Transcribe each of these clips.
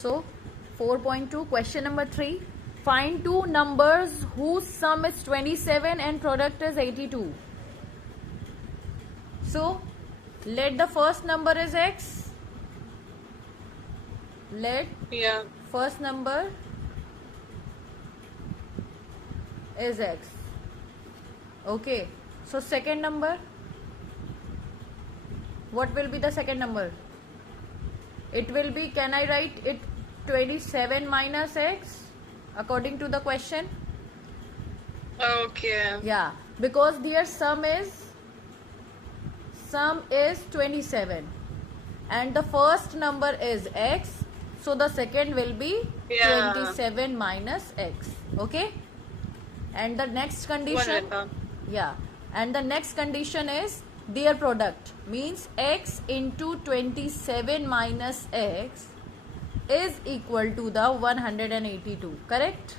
So 4.2 question number 3, find two numbers whose sum is 27 and product is 82. So let the first number is x. Let first number is x. Okay. So second number, what will be the second number? It will be, can I write it 27 minus x according to the question? Okay. Yeah, because their sum is 27 and the first number is x, so the second will be 27 minus x. Okay, and the next condition, and the next condition is their product, means x into 27 minus x is equal to the 182. Correct?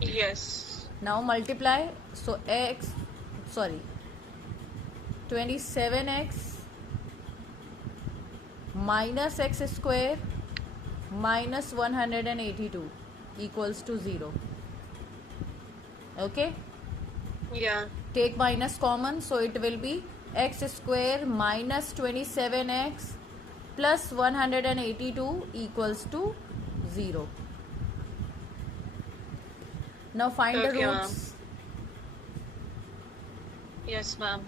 Yes. Now multiply. So 27x minus x square minus 182 equals to 0. Okay? Yeah. Take minus common, so it will be x square minus 27x plus 182 equals to 0. Now find the roots. Yes, ma'am.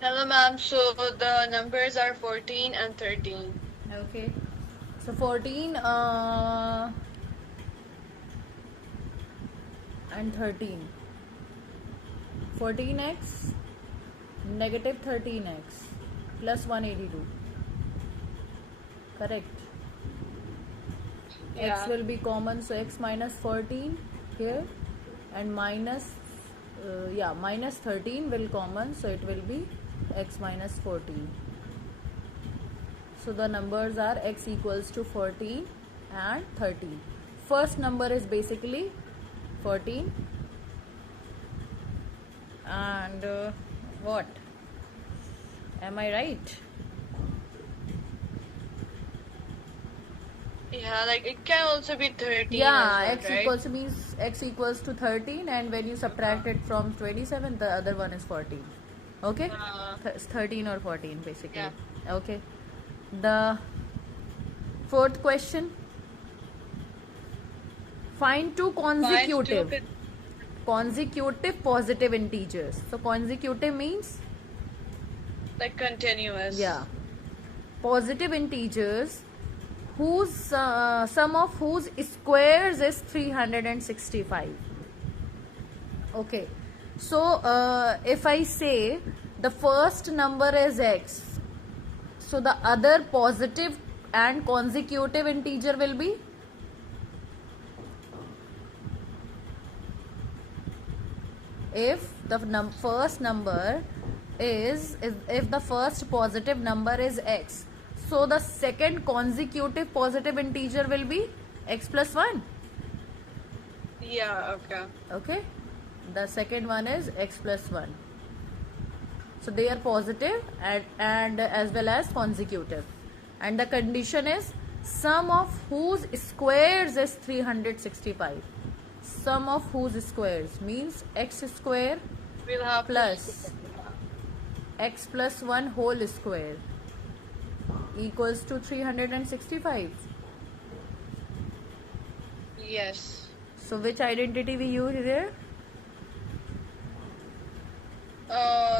Hello, ma'am. So the numbers are 14 and 13. Okay. So 14 and 13. 14x negative 13x plus 182. Correct? Yeah. X will be common, so x minus 14 here, and minus 13 will common, so it will be x minus 14. So the numbers are x equals to 14 and 13. First number is basically 14 and what? Am I right? Yeah, like it can also be 13 Yeah, as well, x right? equals means x equals to 13, and when you subtract it from 27, the other one is 14. Okay? It's 13 or 14 basically. Yeah. Okay. The fourth question. Find two Find two consecutive positive integers. So consecutive means, like continuous. yeah, positive integers whose sum of whose squares is 365. Okay, so if I say the first number is x, so the other positive and consecutive integer will be, if the first number is if the first positive number is x, so the second consecutive positive integer will be x plus 1. Yeah, okay. Okay, the second one is x plus 1. So they are positive and as well as consecutive, and the condition is sum of whose squares is 365. Sum of whose squares means x square We'll have plus x plus 1 whole square equals to 365. Yes. So which identity we use here?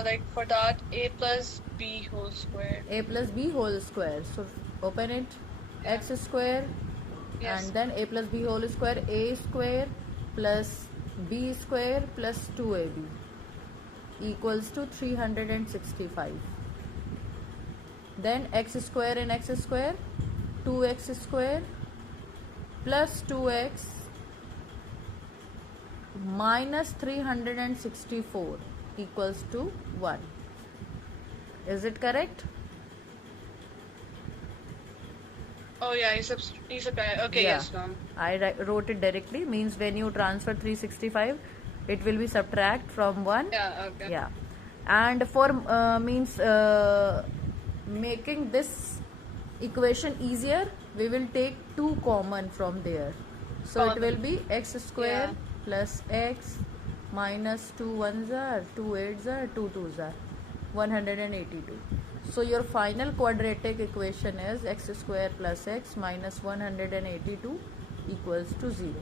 Like for that, a plus b whole square. A plus b whole square. So open it, x square, Yes. and then a plus b whole square, a square plus b square plus 2ab equals to 365. Then x square and x square, 2x square plus 2x minus 364 equals to 1. Is it correct? Oh yeah, you subtract. Okay, Yeah. yes, ma'am. I wrote it directly, means when you transfer 365, it will be subtract from 1. Yeah, okay. Yeah. And for means making this equation easier, we will take 2 common from there. So it will be x square plus x minus 2 1s are 2 8s are 2 2s are 182. So your final quadratic equation is x square plus x minus 182 equals to 0.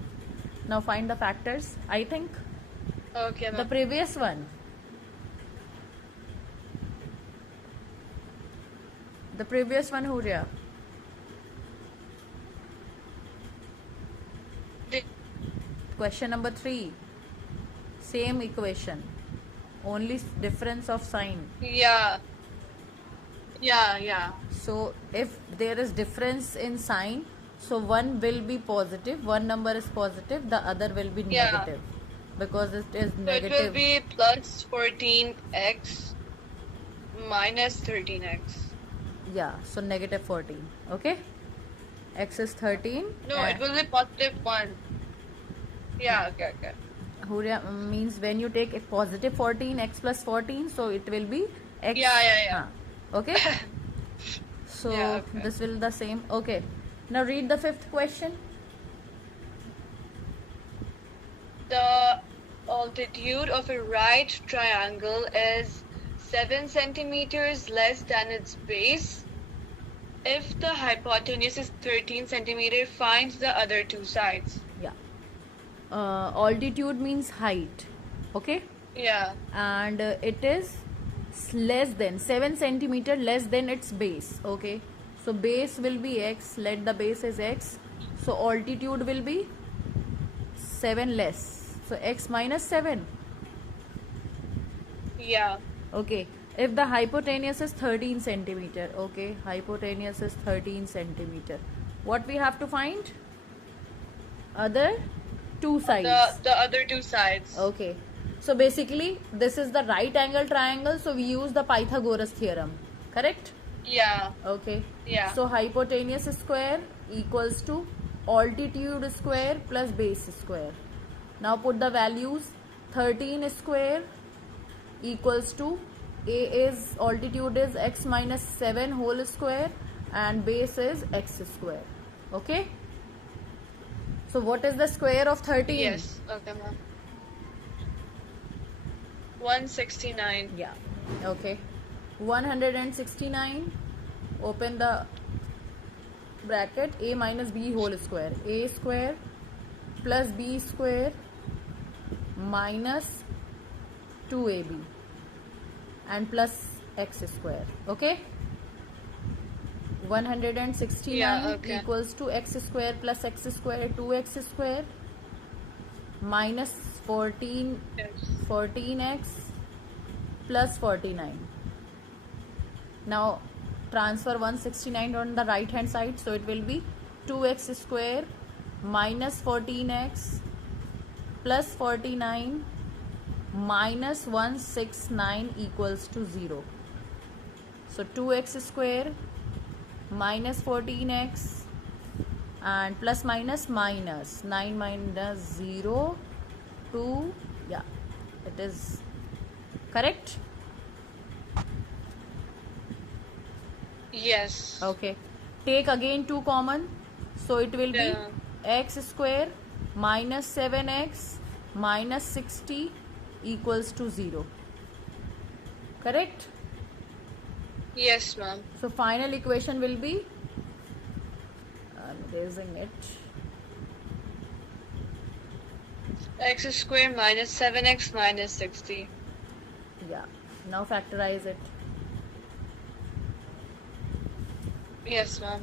Now find the factors. I think Okay, the ma'am. previous one. The previous one, Huria. The- Question number 3. Same equation. Only difference of sign. Yeah. Yeah, yeah. So if there is difference in sign, so one will be positive, one number is positive, the other will be Yeah. negative, because it is So it will negative. be plus 14x minus 13x. Yeah, so negative 14. Okay, x is 13. No, it will be positive 1. Yeah, okay, okay. Huria means when you take a positive 14, x plus 14, so it will be x. Yeah. Okay. So Yeah, okay. this will the same. Okay. Now read the fifth question. The altitude of a right triangle is 7 centimeters less than its base. If the hypotenuse is 13 centimeter, find the other two sides. Yeah. Altitude means height. Okay. Yeah. And it is less than 7 centimeter less than its base. Okay, so base will be x, let the base is x, so altitude will be 7 less, so x minus 7. Yeah. Okay, if the hypotenuse is 13 centimeter, okay, hypotenuse is 13 centimeter, what we have to find? Other two sides. The other two sides. Okay, so basically this is the right angle triangle, so we use the Pythagoras theorem, correct? Yeah. Okay. Yeah. So hypotenuse square equals to altitude square plus base square. Now put the values. 13 square equals to a is altitude is x minus 7 whole square and base is x square. Okay. So what is the square of 13? Yes. Okay, ma'am. 169. Yeah. Okay. 169. Open the bracket. A minus B whole square. A square plus B square minus 2AB and plus X square. Okay. 169 Yeah, okay. equals to X square plus X square 2X square minus 14 Yes. 14x plus 49. Now transfer 169 on the right hand side, so it will be 2x square minus 14x plus 49 minus 169 equals to 0. So 2x square minus 14x and plus minus 9 minus 0 2. Yeah, it is correct. Yes. Okay, take again 2 common, so it will be Yeah. x square minus 7x minus 60 equals to 0. Correct. Yes, ma'am. So final equation will be, I'm erasing it, X square minus 7x minus 60. yeah. Now factorize it. Yes, ma'am.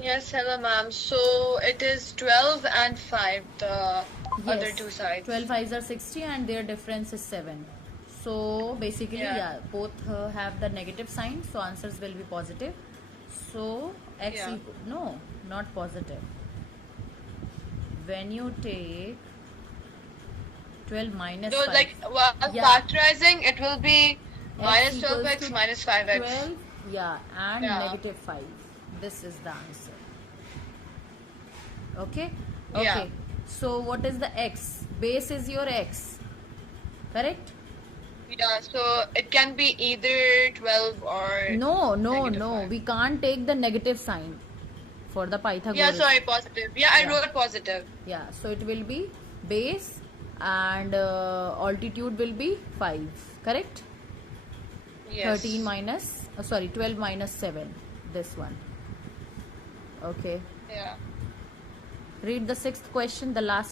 Yes, hello, ma'am. So it is 12 and 5, the other Yes, two sides. 12 5s are 60 and their difference is 7. So basically, Yeah. both have the negative sign, so answers will be positive. So x Yeah. no, not positive. When you take 12 minus So 5, like while Yeah. factorizing, it will be minus equals 12x to minus 5x. 12, yeah, and Yeah. negative 5. This is the answer. Okay? Yeah. Okay. So what is the x? Base is your x. Correct? Yeah, so it can be either 12 or No, negative no. 5. We can't take the negative sign for the Pythagoras. Yeah, sorry, positive. Yeah, I Yeah. wrote positive. Yeah, so it will be base and altitude will be 5. Correct? Yes. 13 minus, 12 minus 7. This one. Okay. Yeah. Read the 6th question, the last